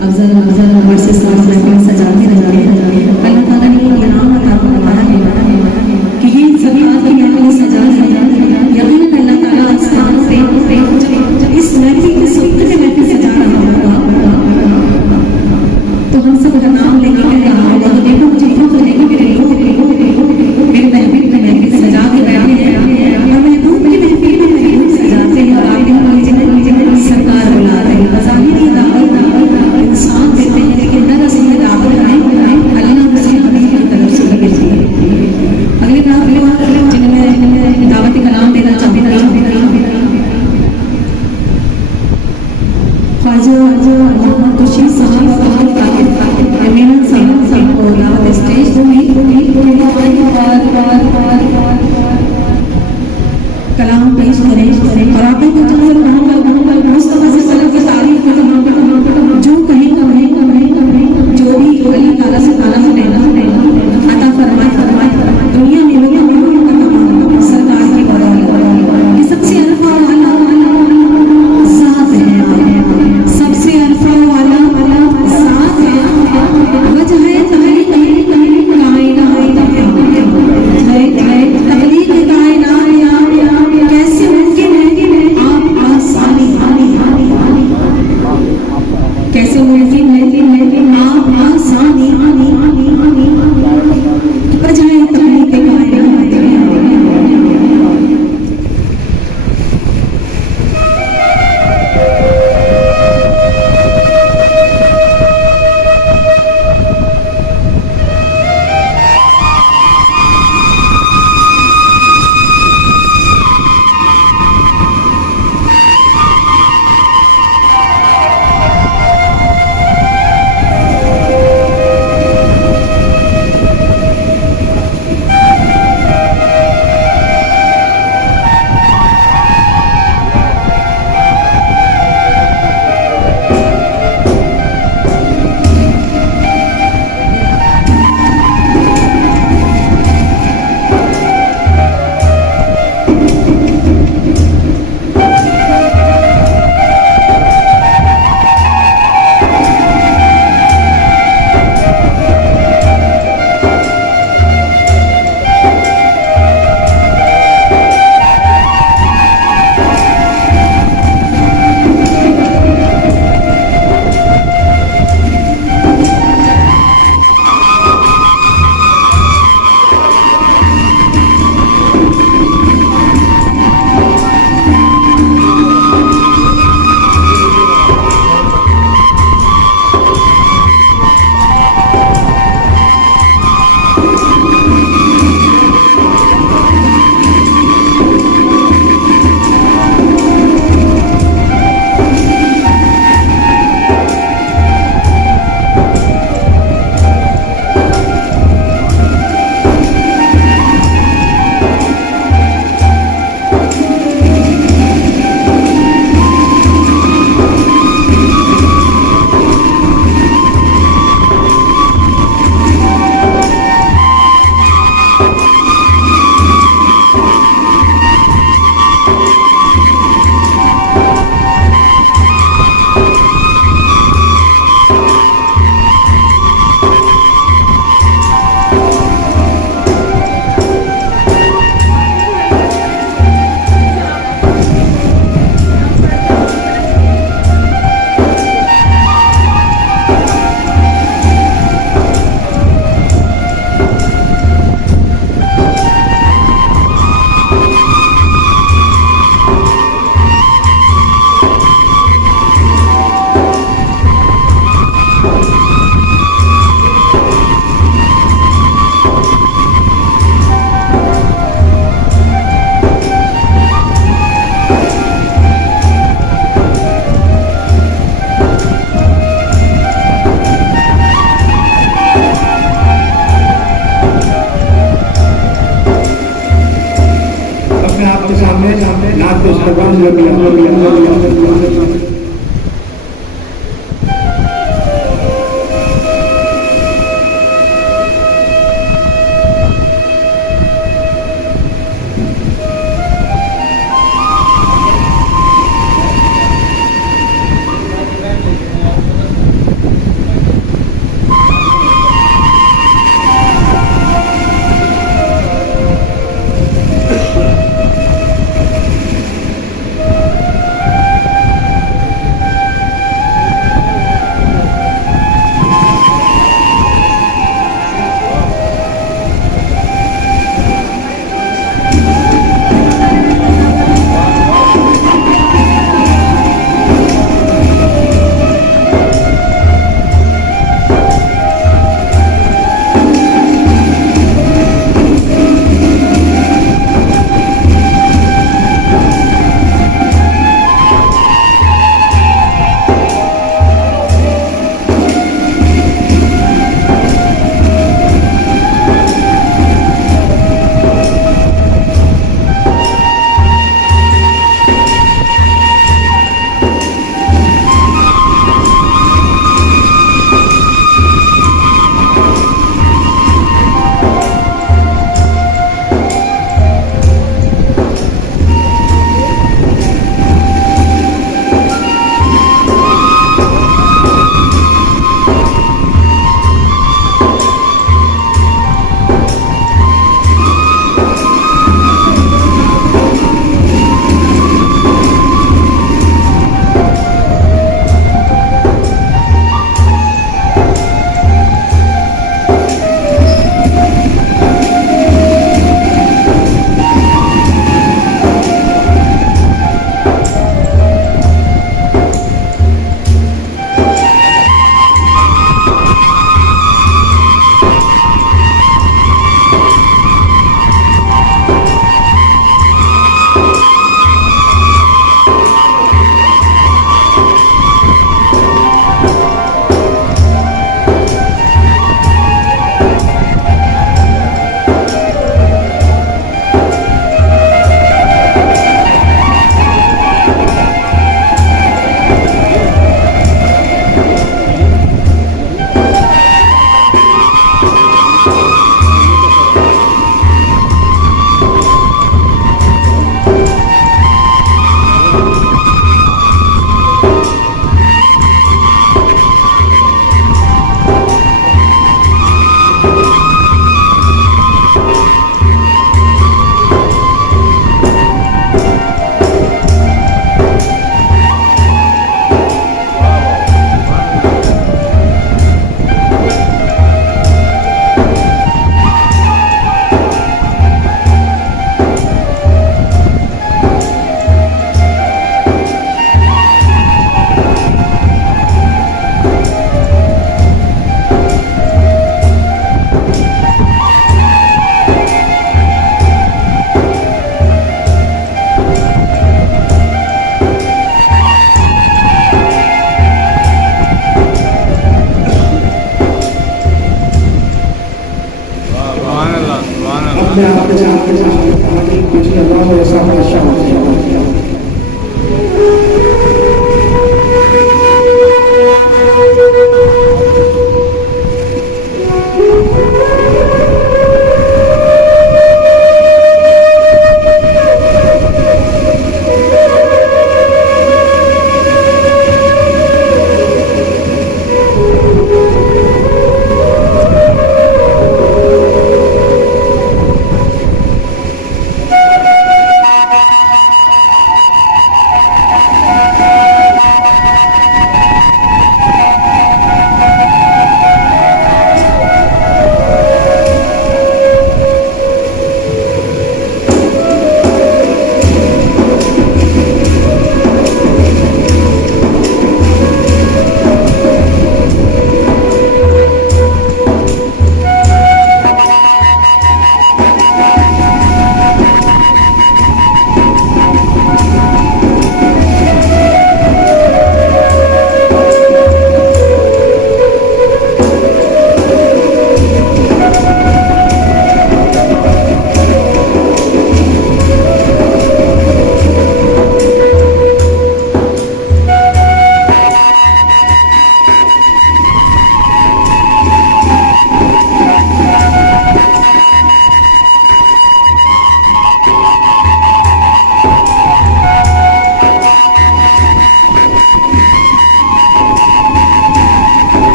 अफजल उम्र से साथ महफिल सजाते रहे। अल्लाह ताला ने इनाम अता फरमाया है कि ये सभी आपकी महफिल सजा है। यकीनन अल्लाह ताला आसमान से जब इस महफिल की सुबह से महफिल सजा रहा होगा तो हम सब का नाम लेके कह रहा होगा, तो देखो मुझे फख्र है कि मेरे लोग मेरे महफिल में महफिल सजा के बैठे हैं और महबूब की महफिल में महबूब सजाते हैं और आगे हमारी सरकार बुलाते हैं। ज़ाहिर ये दावत इंसान देते हैं, लेकिन दरअसल में दावत अल्लाह मुझे हमें की तरफ से भेजी है। अगले बात जिन्हें दावत कलाम देना चाहती ख्वाजा मोहम्मद खुशी साहब मेहनत साहब को दावत स्टेज कलाम पेश करें और आप की तारीफ जो कहेगा जो भी अल्लाह ताला से अता फरमाए दुनिया में सरकार की बराबरी ये सबसे अल्फा वाला साथ है, सबसे अल्फा वाला साथ है। वजह है तहरीक कायनात कैसे मुमकिन है आप आसानी कैसे मुमकिन है आप आसानी वजह है तहरीक कायनात। नात को श्रद्धांजलि अर्पित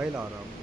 मोबाइल आ रहा